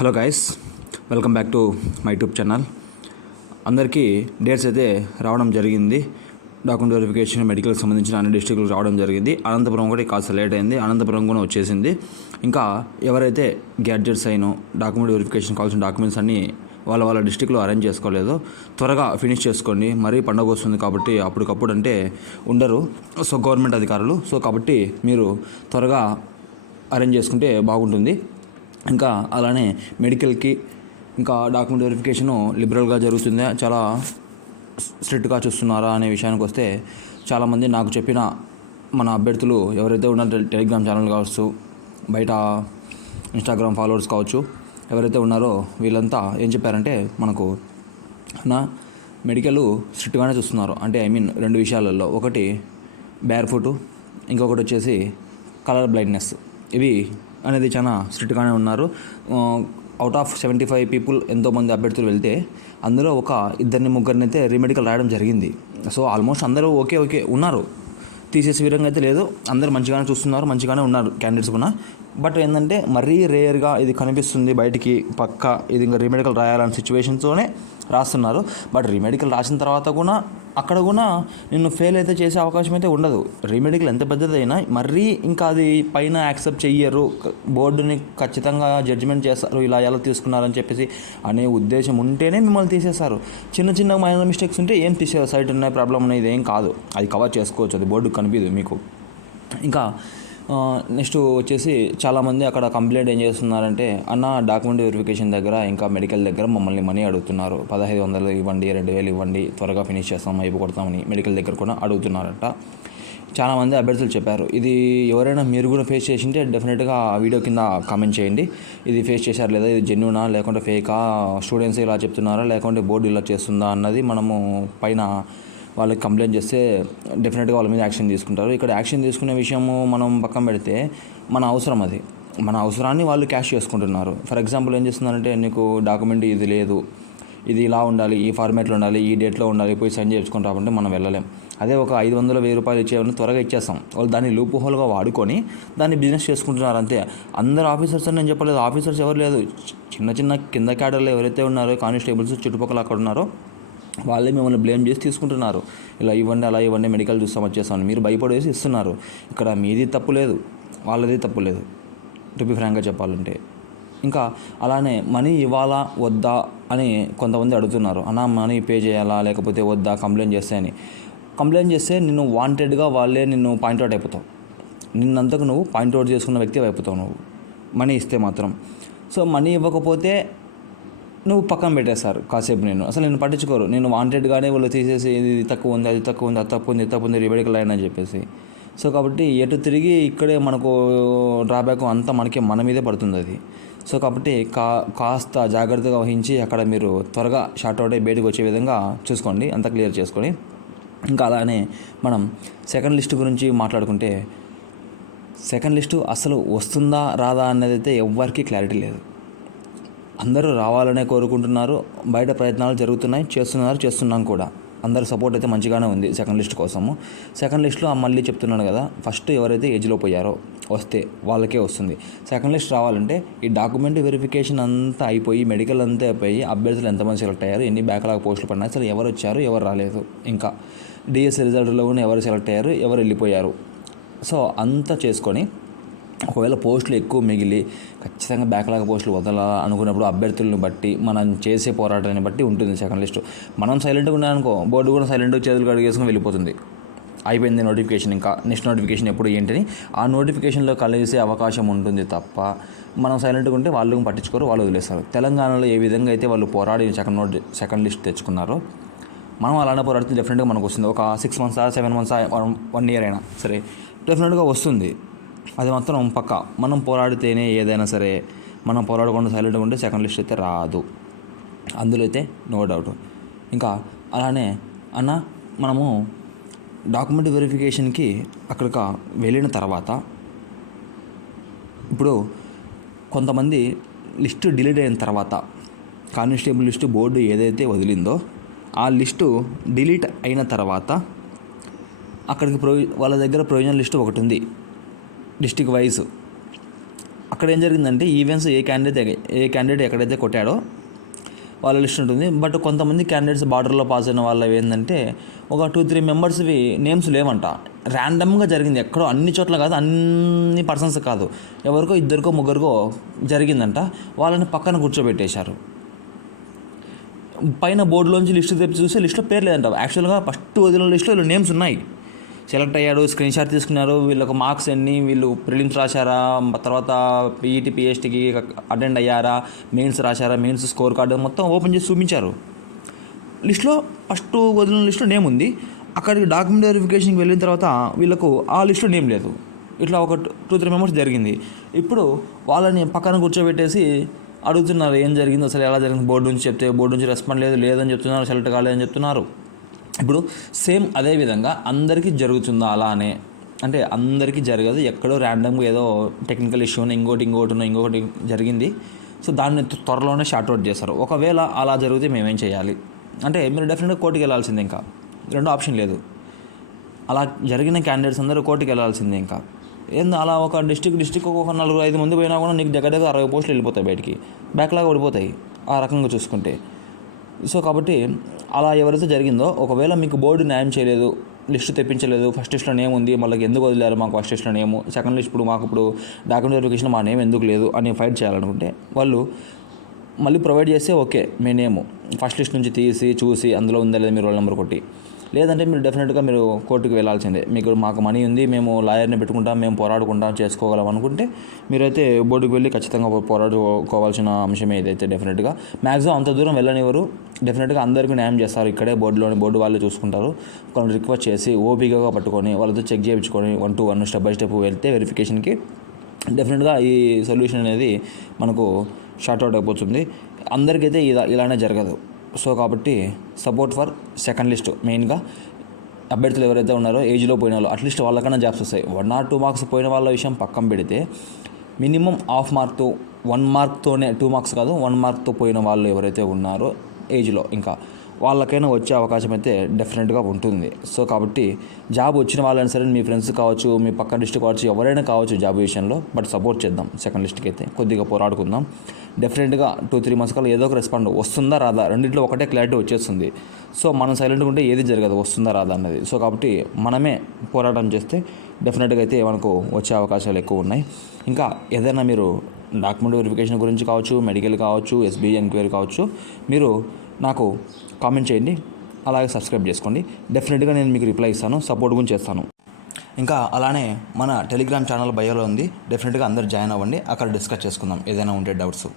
Hello guys, welcome back to my YouTube channel. అందరికీ dates అయితే రావడం జరిగింది. డాక్యుమెంట్ వెరిఫికేషన్ మెడికల్కి సంబంధించిన అన్ని డిస్ట్రిక్ట్లకు రావడం జరిగింది. అనంతపురం కూడా కాస్త లేట్ అయింది. అనంతపురం కూడా వచ్చేసింది. ఇంకా ఎవరైతే గ్యాడ్జెట్స్ అయినో డాక్యుమెంట్ వెరిఫికేషన్ కావాల్సిన డాక్యుమెంట్స్ అన్నీ వాళ్ళ డిస్ట్రిక్ట్లో అరేంజ్ చేసుకోలేదో త్వరగా ఫినిష్ చేసుకోండి. మరీ పండగ వస్తుంది కాబట్టి అప్పటికప్పుడు అంటే ఉండరు గవర్నమెంట్ అధికారులు. కాబట్టి మీరు త్వరగా అరేంజ్ చేసుకుంటే బాగుంటుంది. ఇంకా అలానే మెడికల్కి ఇంకా డాక్యుమెంట్ వెరిఫికేషను లిబరల్గా జరుగుతుందా, చాలా స్ట్రిక్ట్గా చూస్తున్నారా అనే విషయానికి వస్తే, చాలామంది నాకు చెప్పిన మన అభ్యర్థులు ఎవరైతే ఉన్నారో టెలిగ్రామ్ ఛానల్ కావచ్చు, బయట ఇన్స్టాగ్రామ్ ఫాలోవర్స్ కావచ్చు, ఎవరైతే ఉన్నారో వీళ్ళంతా ఏం చెప్పారంటే, మనకు నా మెడికల్ స్ట్రిక్ట్గానే చూస్తున్నారు. అంటే రెండు విషయాలలో, ఒకటి బేర్ ఫుట్, ఇంకొకటి వచ్చేసి కలర్ బ్లైండ్నెస్. ఇవి అనేది చాలా స్ట్రిక్ట్గానే ఉన్నారు. అవుట్ ఆఫ్ 75 పీపుల్ ఎంతోమంది అభ్యర్థులు వెళ్తే అందులో ఒక ఇద్దరిని ముగ్గురిని అయితే రీమెడికల్ రాయడం జరిగింది. సో ఆల్మోస్ట్ అందరూ ఓకే ఉన్నారు, తీసేసే విధంగా అయితే లేదు. అందరూ మంచిగానే చూస్తున్నారు, మంచిగానే ఉన్నారు క్యాండిడేట్స్ కూడా. బట్ ఏంటంటే మరీ రేర్గా ఇది కనిపిస్తుంది బయటికి, పక్క ఇది ఇంకా రీమెడికల్ రాయాలనే సిచ్యువేషన్స్తోనే రాస్తున్నారు. బట్ రీమెడికల్ రాసిన తర్వాత కూడా అక్కడ కూడా నిన్ను ఫెయిల్ అయితే చేసే అవకాశం అయితే ఉండదు. రీమెడికల్ ఎంత పెద్దదైనా మరీ ఇంకా అది పైన యాక్సెప్ట్ చెయ్యరు, బోర్డుని ఖచ్చితంగా జడ్జిమెంట్ చేస్తారు, ఇలా ఎలా తీసుకున్నారని చెప్పేసి అనే ఉద్దేశం ఉంటేనే మిమ్మల్ని తీసేస్తారు. చిన్న మైనర్ మిస్టేక్స్ ఉంటే ఏం తీసేయాలి, సైట్ ఉన్నాయి, ప్రాబ్లం ఉన్నాయి, ఇదేం కాదు, అది కవర్ చేసుకోవచ్చు, అది బోర్డుకు కనిపించదు మీకు. ఇంకా నెక్స్ట్ వచ్చేసి చాలామంది అక్కడ కంప్లైంట్ ఏం చేస్తున్నారంటే, అన్న డాక్యుమెంట్ వెరిఫికేషన్ దగ్గర ఇంకా మెడికల్ దగ్గర మమ్మల్ని మనీ అడుగుతున్నారు, 1500 ఇవ్వండి, 2000 ఇవ్వండి, త్వరగా ఫినిష్ చేస్తాం, అయిపోగొడతామని మెడికల్ దగ్గర కూడా అడుగుతున్నారట. చాలామంది అభ్యర్థులు చెప్పారు. ఇది ఎవరైనా మీరు కూడా ఫేస్ చేసింటే డెఫినెట్గా వీడియో కింద కామెంట్ చేయండి. ఇది ఫేస్ చేశారు లేదా, ఇది జెన్యూనా లేకుంటే ఫేకా, స్టూడెంట్స్ ఇలా చెప్తున్నారా లేకుంటే బోర్డు ఇలా చేస్తుందా అన్నది మనము పైన వాళ్ళకి కంప్లైంట్ చేస్తే డెఫినెట్గా వాళ్ళ మీద యాక్షన్ తీసుకుంటారు. ఇక్కడ యాక్షన్ తీసుకునే విషయము మనం పక్కన పెడితే, మన అవసరం అది, మన అవసరాన్ని వాళ్ళు క్యాష్ చేసుకుంటున్నారు. ఫర్ ఎగ్జాంపుల్ ఏం చేస్తున్నారంటే, నీకు డాక్యుమెంట్ ఇది లేదు, ఇది ఇలా ఉండాలి, ఈ ఫార్మేట్లో ఉండాలి, ఈ డేట్లో ఉండాలి, పోయి సైన్ చేసుకొని రాకుంటే మనం వెళ్ళలేం. అదే ఒక 500-1000 రూపాయలు ఇచ్చేవన్నీ త్వరగా ఇచ్చేస్తాం. వాళ్ళు దాన్ని లూప్ హోల్గా వాడుకొని దాన్ని బిజినెస్ చేసుకుంటున్నారు అంతే. అందరు ఆఫీసర్స్ అని నేను చెప్పలేదు, ఆఫీసర్స్ ఎవరు లేదు, చిన్న కింద క్యాడర్లో ఎవరైతే ఉన్నారో కానిస్టేబుల్స్ చుట్టుపక్కల అక్కడ ఉన్నారో వాళ్ళే మిమ్మల్ని బ్లేమ్ చేసి తీసుకుంటున్నారు. ఇలా ఇవ్వండి, అలా ఇవ్వండి, మెడికల్ చూస్తాం, వచ్చేస్తామని మీరు భయపడేసి ఇస్తున్నారు. ఇక్కడ మీది తప్పు లేదు, వాళ్ళది తప్పు లేదు, టు బి ఫ్రాంక్గా చెప్పాలంటే. ఇంకా అలానే మనీ ఇవ్వాలా వద్దా అని కొంతమంది అడుగుతున్నారు. అన్న మనీ పే చేయాలా లేకపోతే వద్దా కంప్లైంట్ చేస్తే అని. కంప్లైంట్ చేస్తే నిన్ను వాంటెడ్గా వాళ్ళే నిన్ను పాయింట్అవుట్ అయిపోతావు, నిన్నంతకు నువ్వు పాయింట్అవుట్ చేసుకున్న వ్యక్తి అయిపోతావు నువ్వు మనీ ఇస్తే మాత్రం. సో మనీ ఇవ్వకపోతే నువ్వు పక్కన పెట్టేస్తారు కాసేపు, నేను పట్టించుకోరు. నేను వాంటెడ్గానే వాళ్ళు తీసేసి ఇది తక్కువ ఉంది, అది తక్కువ ఉంది, అది తక్కువ ఉంది, ఇది తక్కువ ఉంది, రీమెడికల్ అయినా అని చెప్పేసి. సో కాబట్టి ఎటు తిరిగి ఇక్కడే మనకు డ్రాబ్యాక్ అంతా మన మీదే పడుతుంది అది. సో కాబట్టి కాస్త జాగ్రత్తగా వహించి అక్కడ మీరు త్వరగా షార్ట్ అవుట్ అయ్యి బయటకు వచ్చే విధంగా చూసుకోండి, అంతా క్లియర్ చేసుకొని. ఇంకా అలానే మనం సెకండ్ లిస్ట్ గురించి మాట్లాడుకుంటే, సెకండ్ లిస్టు అసలు వస్తుందా రాదా అన్నది అయితే ఎవ్వరికీ క్లారిటీ లేదు. అందరూ రావాలనే కోరుకుంటున్నారు, బయట ప్రయత్నాలు జరుగుతున్నాయి, చేస్తున్నాం కూడా. అందరు సపోర్ట్ అయితే మంచిగానే ఉంది సెకండ్ లిస్ట్ కోసము. సెకండ్ లిస్ట్లో మళ్ళీ చెప్తున్నాను కదా, ఫస్ట్ ఎవరైతే ఏజ్లో పోయారో వస్తే వాళ్ళకే వస్తుంది. సెకండ్ లిస్ట్ రావాలంటే ఈ డాక్యుమెంట్ వెరిఫికేషన్ అంతా అయిపోయి, మెడికల్ అంతా అయిపోయి, అభ్యర్థులు ఎంతమంది సెలెక్ట్ అయ్యారు, ఎన్ని బ్యాక్లాగ్ పోస్టులు పడినాయి, అసలు ఎవరు వచ్చారు ఎవరు రాలేదు, ఇంకా డిఎస్సి రిజల్ట్లో కూడా ఎవరు సెలెక్ట్ అయ్యారు ఎవరు వెళ్ళిపోయారు. సో అంతా చేసుకొని ఒకవేళ పోస్టులు ఎక్కువ మిగిలి ఖచ్చితంగా బ్యాక్లాగ్ పోస్టులు వదలాలా అనుకున్నప్పుడు అభ్యర్థులను బట్టి, మనం చేసే పోరాటాన్ని బట్టి ఉంటుంది సెకండ్ లిస్టు. మనం సైలెంట్గా ఉన్నామనుకో, బోర్డు కూడా సైలెంట్గా చేతులు కడిగేసుకుని వెళ్ళిపోతుంది, అయిపోయింది నోటిఫికేషన్, ఇంకా నెక్స్ట్ నోటిఫికేషన్ ఎప్పుడు ఏంటని ఆ నోటిఫికేషన్లో కలిసే అవకాశం ఉంటుంది తప్ప, మనం సైలెంట్గా ఉంటే వాళ్ళు పట్టించుకోరు, వాళ్ళు వదిలేస్తారు. తెలంగాణలో ఏ విధంగా అయితే వాళ్ళు పోరాడి సెకండ్ లిస్ట్ తెచ్చుకున్నారో, మనం అలానే పోరాడితే డెఫినెట్గా మనకు వస్తుంది. ఒక 6 months 7 months 1 year అయినా సరే డెఫినెట్గా వస్తుంది, అది మాత్రం పక్క. మనం పోరాడితేనే ఏదైనా సరే, మనం పోరాడకుండా సైలెంట్గా ఉంటే సెకండ్ లిస్ట్ అయితే రాదు, అందులో అయితే నో డౌట్. ఇంకా అలానే అన్న, మనము డాక్యుమెంట్ వెరిఫికేషన్కి అక్కడికి వెళ్ళిన తర్వాత ఇప్పుడు కొంతమంది లిస్టు డిలీట్ అయిన తర్వాత, కానిస్టేబుల్ లిస్టు బోర్డు ఏదైతే వదిలిందో ఆ లిస్టు డిలీట్ అయిన తర్వాత అక్కడికి వాళ్ళ దగ్గర ప్రొవిజనల్ లిస్టు ఒకటి ఉంది డిస్ట్రిక్ట్ వైజ్. అక్కడ ఏం జరిగిందంటే ఈవెంట్స్ ఏ క్యాండిడేట్ ఎక్కడైతే కొట్టాడో వాళ్ళ లిస్ట్ ఉంటుంది. బట్ కొంతమంది క్యాండిడేట్స్ బార్డర్లో పాస్ అయిన వాళ్ళవి ఏంటంటే ఒక 2-3 మెంబర్స్వి నేమ్స్ లేవంట. ర్యాండమ్గా జరిగింది, ఎక్కడో అన్ని చోట్ల కాదు, అన్ని పర్సన్స్ కాదు, ఎవరికో 2-3 జరిగిందంట. వాళ్ళని పక్కన కూర్చోబెట్టేశారు. పైన బోర్డులోంచి లిస్టు తెప్పి చూస్తే లిస్టులో పేరు లేదంట. యాక్చువల్గా ఫస్ట్ వదిలిన లిస్టులో వీళ్ళు నేమ్స్ ఉన్నాయి. సెలెక్ట్ అయ్యాడు, స్క్రీన్ షాట్ తీసుకున్నారు, వీళ్ళకు మార్క్స్ ఎన్ని, వీళ్ళు ప్రిలిమ్స్ రాశారా, తర్వాత పీఈటీ పిహెచ్టీకి అటెండ్ అయ్యారా, మెయిన్స్ రాశారా, మెయిన్స్ స్కోర్ కార్డు మొత్తం ఓపెన్ చేసి చూపించారు. లిస్ట్లో ఫస్ట్ వదిలిన లిస్టులో నేమ్ ఉంది. అక్కడికి డాక్యుమెంట్ వెరిఫికేషన్కి వెళ్ళిన తర్వాత వీళ్ళకు ఆ లిస్టులో నేమ్ లేదు. ఇట్లా ఒక 2-3 మెంబర్స్ జరిగింది. ఇప్పుడు వాళ్ళని పక్కన కూర్చోబెట్టేసి అడుగుతున్నారు ఏం జరిగింది, అసలు ఎలా జరిగింది. బోర్డు నుంచి చెప్తే బోర్డు నుంచి రెస్పాండ్ లేదని చెప్తున్నారు, సెలెక్ట్ కాలేదని చెప్తున్నారు. ఇప్పుడు సేమ్ అదే విధంగా అందరికీ జరుగుతుందా అలానే అంటే అందరికీ జరగదు. ఎక్కడో ర్యాండమ్గా ఏదో టెక్నికల్ ఇష్యూని ఇంకోటి జరిగింది. సో దాన్ని త్వరలోనే షార్ట్ అవుట్ చేస్తారు. ఒకవేళ అలా జరిగితే మేమేం చేయాలి అంటే మీరు డెఫినెట్గా కోర్టుకి వెళ్ళాల్సిందే. ఇంకా రెండో ఆప్షన్ లేదు. అలా జరిగిన క్యాండిడేట్స్ అందరూ కోర్టుకి వెళ్ళాల్సిందే. ఇంకా అలా ఒక డిస్టిక్ ఒక 4-5 మంది పోయినా కూడా నీకు దగ్గర 60 పోస్టులు వెళ్ళిపోతాయి, బయటికి బ్యాక్లాగా ఓడిపోతాయి ఆ రకంగా చూసుకుంటే. సో కాబట్టి అలా ఎవరైతే జరిగిందో, ఒకవేళ మీకు బోర్డు న్యాయం చేయలేదు, లిస్టు తెప్పించలేదు, ఫస్ట్ లిస్ట్లో నేమ్ ఉంది, మళ్ళీ ఎందుకు వదిలేరు మాకు ఫస్ట్ లిస్ట్లో నేము, సెకండ్ లిస్ట్ మాకు డాక్యుమెంట్ వెరిఫికేషన్ మా నేమ్ ఎందుకు లేదు అని ఫైట్ చేయాలనుకుంటే వాళ్ళు మళ్ళీ ప్రొవైడ్ చేస్తే ఓకే, మీ నేము ఫస్ట్ లిస్ట్ నుంచి తీసి చూసి అందులో ఉందా లేదా మీరు రోల్ నెంబర్ కొట్టి, లేదంటే మీరు డెఫినెట్గా మీరు కోర్టుకు వెళ్ళాల్సిందే. మాకు మనీ ఉంది, మేము లాయర్ని పెట్టుకుంటాం, మేము పోరాడుకుంటాం, చేసుకోగలం అనుకుంటే మీరైతే బోర్డుకు వెళ్ళి ఖచ్చితంగా పోరాడుకోవాల్సిన అంశమే ఇదైతే. డెఫినెట్గా మ్యాక్సిమం అంత దూరం వెళ్ళనివ్వరు. డెఫినెట్గా అందరికీ న్యాయం చేస్తారు. ఇక్కడే బోర్డు వాళ్ళే చూసుకుంటారు. కొన్ని రిక్వెస్ట్ చేసి ఓపికగా పట్టుకొని వాళ్ళతో చెక్ చేయించుకొని 1-1 స్టెప్ బై స్టెప్ వెళ్తే వెరిఫికేషన్కి డెఫినెట్గా ఈ సొల్యూషన్ అనేది మనకు షార్ట్ అవుట్ అయిపోతుంది. అందరికైతే ఇలానే జరగదు. సో కాబట్టి సపోర్ట్ ఫర్ సెకండ్ లిస్ట్. మెయిన్గా అభ్యర్థులు ఎవరైతే ఉన్నారో ఏజ్లో పోయిన వాళ్ళు, అట్లీస్ట్ వాళ్ళకన్నా జాబ్స్ వస్తాయి. 1 or 2 మార్క్స్ పోయిన వాళ్ళ విషయం పక్కన పెడితే మినిమం 1/2 మార్క్తో 1 మార్క్తోనే 2 మార్క్స్ కాదు 1 మార్క్తో పోయిన వాళ్ళు ఎవరైతే ఉన్నారో ఏజ్లో, ఇంకా వాళ్ళకైనా వచ్చే అవకాశం అయితే డెఫినెట్గా ఉంటుంది. సో కాబట్టి జాబ్ వచ్చిన వాళ్ళైనా సరే, మీ ఫ్రెండ్స్ కావచ్చు, మీ పక్క డిస్ట్రిక్ట్ కావచ్చు, ఎవరైనా కావచ్చు జాబ్ విషయంలో, బట్ సపోర్ట్ చేద్దాం. సెకండ్ లిస్ట్కి అయితే కొద్దిగా పోరాడుకుందాం. డెఫినెట్గా 2-3 months కల్లా ఏదో ఒక రెస్పాండ్ వస్తుందా రాదా, రెండింటిలో ఒకటే క్లారిటీ వచ్చేస్తుంది. సో మనం సైలెంట్గా ఉంటే ఏది జరగదు, వస్తుందా రాదా అన్నది. సో కాబట్టి మనమే పోరాటం చేస్తే డెఫినెట్గా అయితే మనకు వచ్చే అవకాశాలు ఎక్కువ ఉన్నాయి. ఇంకా ఏదైనా మీరు డాక్యుమెంట్ వెరిఫికేషన్ గురించి కావచ్చు, మెడికల్ కావచ్చు, SBI ఎంక్వైరీ కావచ్చు, మీరు నాకు కామెంట్ చేయండి, అలాగే సబ్స్క్రైబ్ చేసుకోండి. డెఫినెట్గా నేను మీకు రిప్లై ఇస్తాను, సపోర్ట్ కూడా చేస్తాను. ఇంకా అలానే మన టెలిగ్రామ్ ఛానల్ బయోలో ఉంది, డెఫినెట్గా అందరు జాయిన్ అవ్వండి. అక్కడ డిస్కస్ చేసుకుందాం ఏదైనా ఉంటే డౌట్స్.